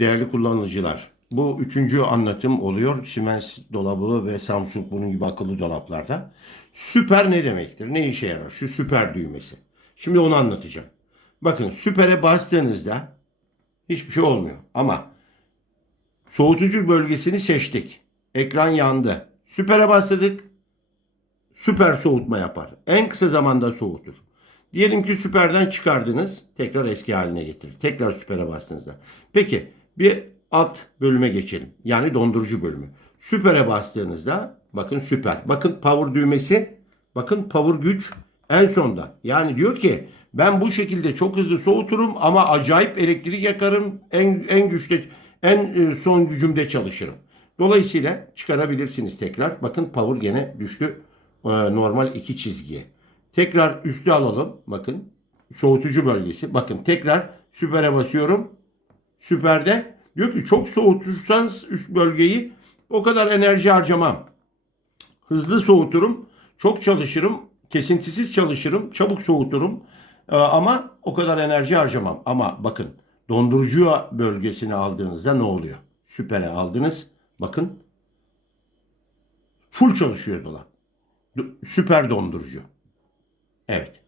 değerli kullanıcılar. Bu üçüncü anlatım oluyor. Siemens dolabı ve Samsung bunun gibi akıllı dolaplarda. Süper ne demektir? Ne işe yarar? Şu süper düğmesi. Şimdi onu anlatacağım. Bakın süpere bastığınızda hiçbir şey olmuyor. Ama soğutucu bölgesini seçtik. Ekran yandı. Süpere bastırdık. Süper soğutma yapar. En kısa zamanda soğutur. Diyelim ki süperden çıkardınız. Tekrar eski haline getirir. Tekrar süpere bastığınızda. Peki bir alt bölüme geçelim. Yani dondurucu bölümü. Süpere bastığınızda bakın süper. Bakın power düğmesi. Bakın power güç en sonda. Yani diyor ki ben bu şekilde çok hızlı soğuturum ama acayip elektrik yakarım. En en güçlü en e, son gücümde çalışırım. Dolayısıyla çıkarabilirsiniz tekrar. Bakın power gene düştü e, normal iki çizgiye. Tekrar üstü alalım. Bakın soğutucu bölgesi. Bakın tekrar süpere basıyorum. Süperde diyor ki çok soğutursanız üst bölgeyi o kadar enerji harcamam. Hızlı soğuturum. Çok çalışırım. Kesintisiz çalışırım. Çabuk soğuturum. Ee, ama o kadar enerji harcamam. Ama bakın dondurucu bölgesini aldığınızda ne oluyor? Süpere aldınız. Bakın full çalışıyor dolap. Do- Süper dondurucu. Evet.